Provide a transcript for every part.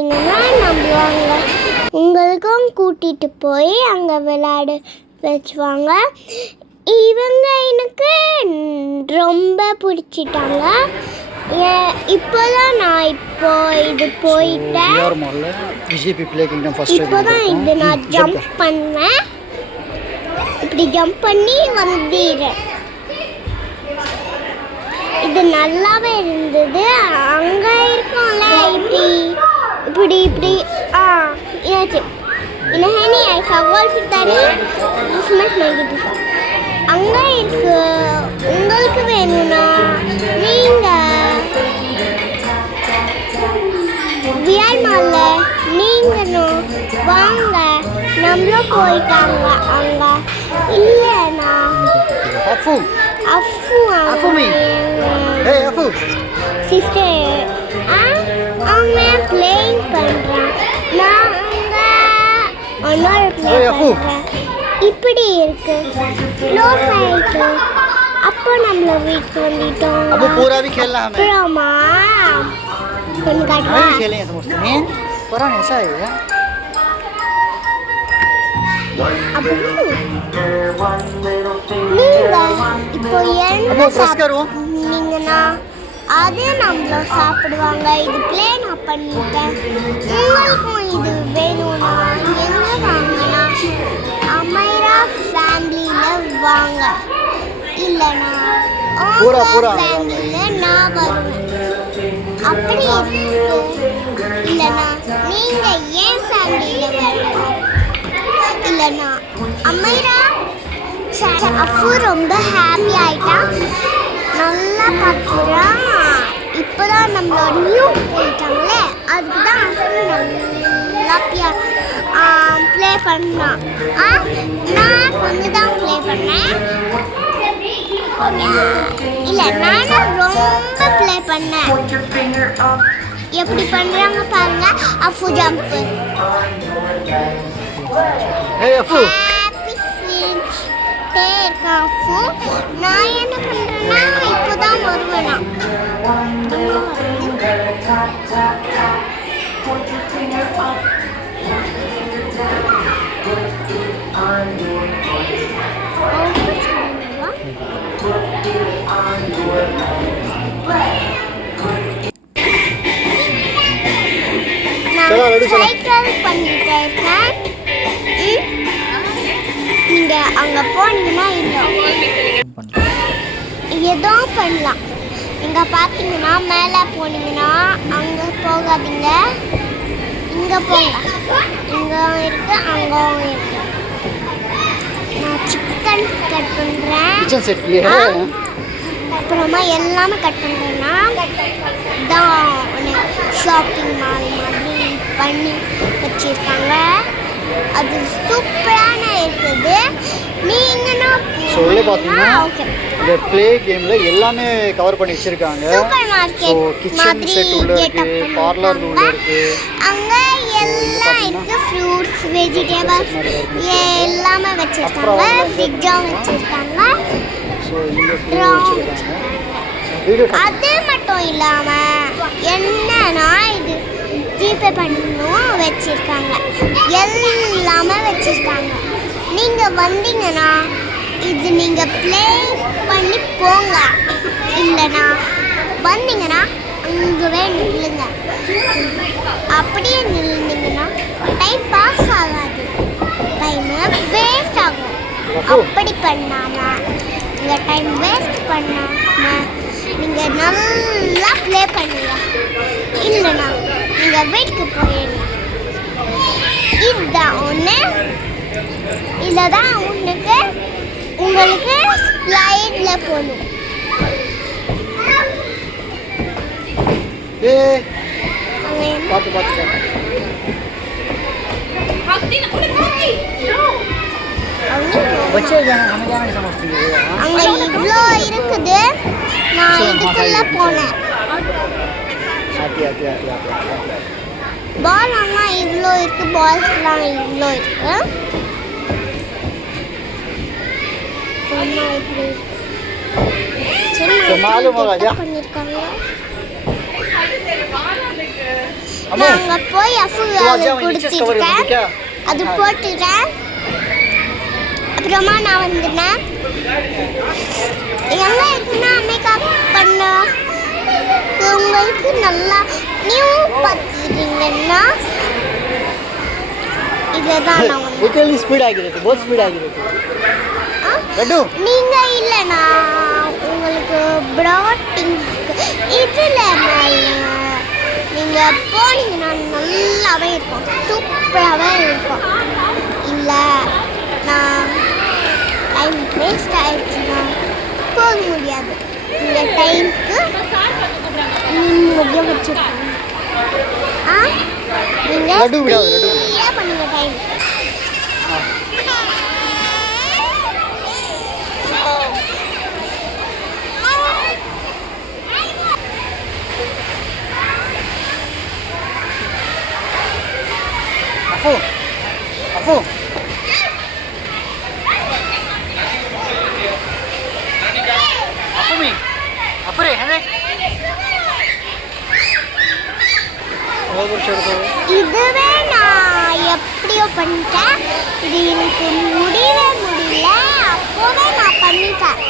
வந்தீங்கன்னா நம்புவாங்க. உங்களுக்கும் கூட்டிகிட்டு போய் அங்கே விளையாட வச்சுவாங்க. இவங்க எனக்கு ரொம்ப பிடிச்சிட்டாங்க. இப்போதான் நான் இது போயிட்டேன். இப்போதான் இது நான் ஜம்ப் பண்ணேன். இப்படி ஜம்ப் பண்ணி வந்துடுறேன். இது நல்லாவே இருந்தது. அங்கே இருக்கும்ல இப்படி இப்படி இப்படி என்னாச்சு இனஹேனி ஐ சவால் பித்தானி கிறிஸ்மஸ் நைட்டு அங்கே இருக்கு. உங்களுக்கு வேணும்னா நீங்கள் விஆர் மாலில் நீங்களும் வாங்க. நம்மளும் போயிட்டாங்க அங்கே. இல்லைண்ணா சிஸ்டர் அவங்க பிளேயிங் பண்ணுறான். நான் அங்கே ஒன்னொரு பிளே பண்ணுறேன். இப்படி இருக்கு க்ளோஸ் ஆயிட்டு. அப்போ நம்மள வீட்டுக்கு வந்துட்டோம். அப்புறமா கொஞ்சம் காட்டுவா. இப்போ என்ன சாப்பிடுவீங்கன்னா அது நம்மள சாப்பிடுவாங்க. இது பிளே நான் பண்ணிட்டேன். உங்களுக்கும் இது வேணும்னா எங்க வாங்கினா அமைரா ஃபேமிலியில் வாங்க. இல்லைனா ஃபேமிலியில் நான் வருவேன். அப்படி இருக்கு. இல்லைனா நீங்கள் ஏன் ஃபேமிலியில் வரணும். இல்லைனா அமைரா அஃபு ரொம்ப ஹாப்பி ஆகிட்டான். நல்லா பார்க்குறான். இப்போ தான் நம்மளோட நியூ போயிட்டாங்களே அதுக்கு தான் அஃபு நல்லா ப்ளே பண்ணான். நான் கொஞ்சம் தான் ப்ளே பண்ணேன். இல்லை நானும் ரொம்ப ப்ளே பண்ணேன். எப்படி பண்ணுறாங்க பாருங்க. அஃபு ஜம்ப்பு ஹாப்பி ஸ்வீட் இருக்கான் அஃபு. நான் என்ன பண்ணுறேன்னா இப்போ தான் வருவேனா. சைக்கிள் பண்ணிட்டு இருக்கேன். நீங்கள் அங்கே போனீங்கன்னா ஏதோ பண்ணலாம். இங்கே பார்த்தீங்கன்னா மேலே போனீங்கன்னா அங்கே போகாதீங்க. இங்கே போங்க. இங்கே இருக்கு அங்கவும் இருக்கு. நான் சிக்கன் கட் பண்ணுறேன். அப்புறமா எல்லாமே கட் பண்ணுறேன்னா தான் ஷாப்பிங் மால் மாதிரி பண்ணி வச்சுருக்காங்க. அது சூப்பரான இருக்குது. நீங்களும் சொல்லி பார்த்தீங்கன்னா இந்த ப்ளே கேமில் எல்லாமே கவர் பண்ணி வச்சுருக்காங்க. சூப்பர் மார்க்கெட் கிச்சன் செட் உள்ள இருக்குது, பார்லர் உள்ள இருக்குது. அங்கே எல்லாம் இருக்குது. ஃப்ரூட்ஸ் வெஜிடபிள்ஸ் எல்லாமே வச்சுருக்காங்க. ஃப்ரிட்ஜும் வச்சுருக்காங்க. அது மட்டும் இல்லாமல் என்னன்னா இது ஜிபே பண்ணணும் வச்சுருக்காங்க. எல்லாமே வச்சுருக்காங்க. நீங்கள் வந்தீங்கன்னா இது நீங்கள் ப்ளே பண்ணி போங்க. இல்லைனா வந்தீங்கன்னா அங்கவே நில்லுங்க. அப்படியே நில்லுங்கன்னா டைம் பாஸ் ஆகாது. டைமு வேஸ்ட் ஆகும். அப்படி பண்ணாமல் நீங்கள் டைம் வேஸ்ட் பண்ணாமல் நீங்கள் நல்லா ப்ளே பண்ணுங்க. இல்லைனா நீங்கள் வீட்டுக்கு போயிடுங்க. இதுதான் ஒன்று. இதில் தான் உங்களுக்கு ஸ்லைடில் போகணும். அங்கே இவ்வளோ இருக்குது. நான் இதுக்குள்ளே போனேன். பால் ஆனால் இவ்வளோ இருக்குது. பால்ஸ்லாம் இவ்வளோ இருக்குது. பண்ணியிருக்காங்க. அம்மா. நான் அங்கே போய் तो आज அது जाओ नीचे कवर कर கொடுத்துட்டேன் क्या அது போட்டுட்டேன் அப்புறமா நான் வந்துட்டேன் எங்கே இருக்குன்னா மேக்கப் பண்ண உங்களுக்கு நல்லா நியூ பார்த்துட்டீங்கன்னா இதுதான் நான் வந்து विकल स्पीड ಆಗಿರುತ್ತೆ बहुत स्पीड ಆಗಿರುತ್ತೆ லட்டு நீங்கள் இல்லை நான் உங்களுக்கு ப்ராட்டிங் இதில் நீங்கள் போனீங்கன்னா நல்லாவே இருக்கும் சூப்பராகவே இருக்கும் இல்லை நான் டைம் வேஸ்ட் ஆயிடுச்சுன்னா போக முடியாது இந்த டைமுக்கு நிம்மதியாக வச்சுருக்கோம் நீங்கள் லட்டு விடாது, லட்டு விடாது. ஸ்பீடாக பண்ணுங்க டைம் अफू अफू अफू मी अफू रे है இதுவே நான் எப்படியோ பண்ணிட்டேன் இது எனக்கு முடியவே முடியல அப்போவே நான் பண்ணிட்டேன்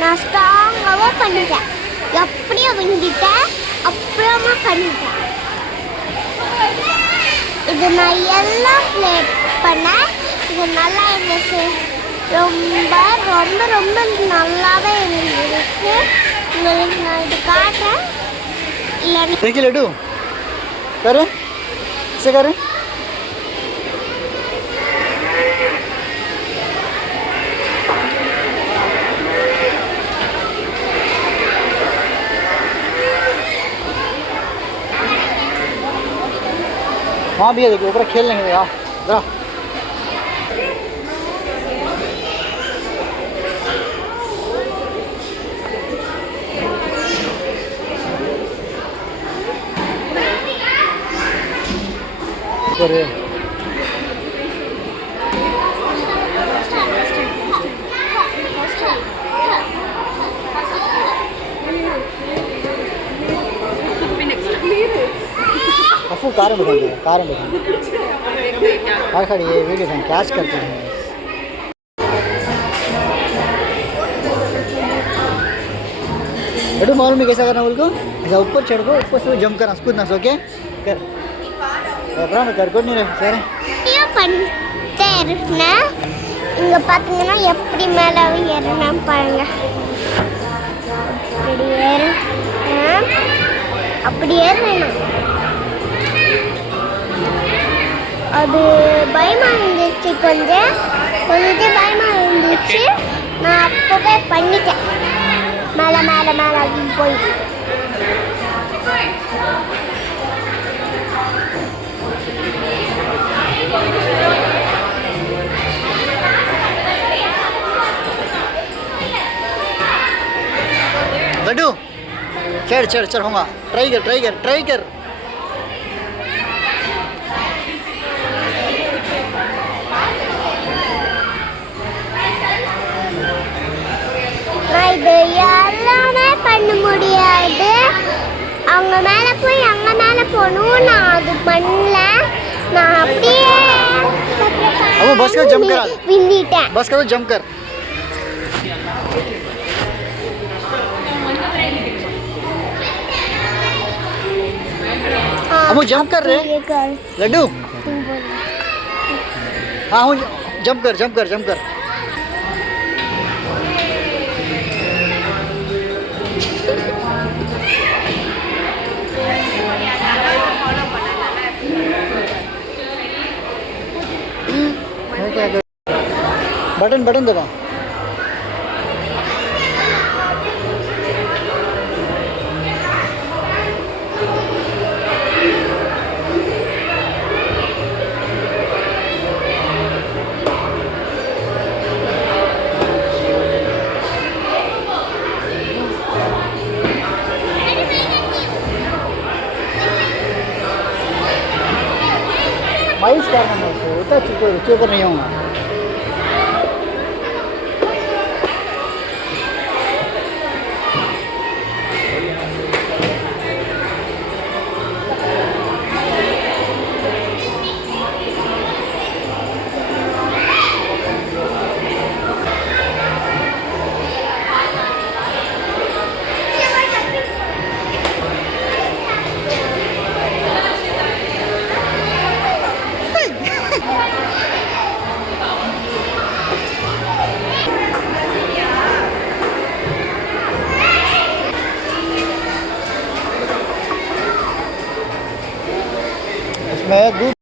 நான் ஸ்ட்ராங்காகவும் பண்ணிட்டேன் எப்படியோ வந்துட்டேன் அப்புறமா பண்ணிட்டேன் இது நான் எல்லாம் ப்ளே பண்ணேன் இது நல்லா இருந்துச்சு ரொம்ப ரொம்ப ரொம்ப நல்லாவே இருந்துச்சு உங்களுக்கு நான் இது காட்டுறேன் இல்லை देखिए लड्डू करे से करे वहाँ भी है देखिए ऊपर खेल लेंगे यार जरा ऊपर है अफू कार में बैठेंगे कार में बैठेंगे हाँ खड़ी है वीडियो हम कैच करते हैं लड्डू मालूम है कैसा करना बोल को ऐसा ऊपर चढ़ को ऊपर से जंप करना कूदना सो ओके कर அப்புறம் कर को नहीं रहे सर வீடியோ பண்ணிட்டே இருக்கேன் இங்கே பார்த்தீங்கன்னா எப்படி மேலே ஏறணும் பாருங்க அப்படி ஏறணும் அப்படி ஏறணும் அது பயமாக இருந்துச்சு கொஞ்சம் பயமாக இருந்துச்சு நான் அப்போவே பண்ணிட்டேன் மேலே மேலே மேலே அப்படின்னு போய் लड्डू चढ़ चढ़ चढ़ होगा ट्राई कर ट्राई कर ट्राई कर நான் இது எல்லாமே பண்ண முடியாது அவங்க மேலே போய் அங்கே மேலே போகணும் நான் அது பண்ணல நான் அப்படியே अब बस का जंप करा விந்திட்டேன் बस का जंप कर अब वो जंप कर रहे लड्डू हाँ हूँ जंप कर जंप कर जंप कर बटन बटन दबा माइस करना है उसको होता चुके ऊपर नहीं होगा मैं दूध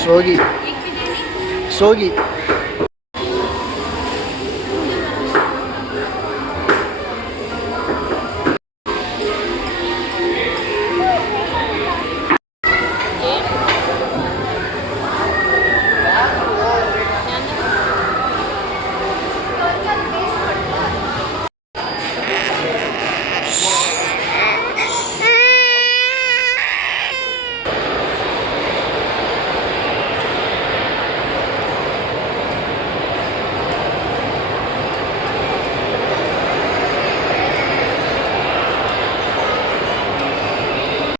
सोगी सोगी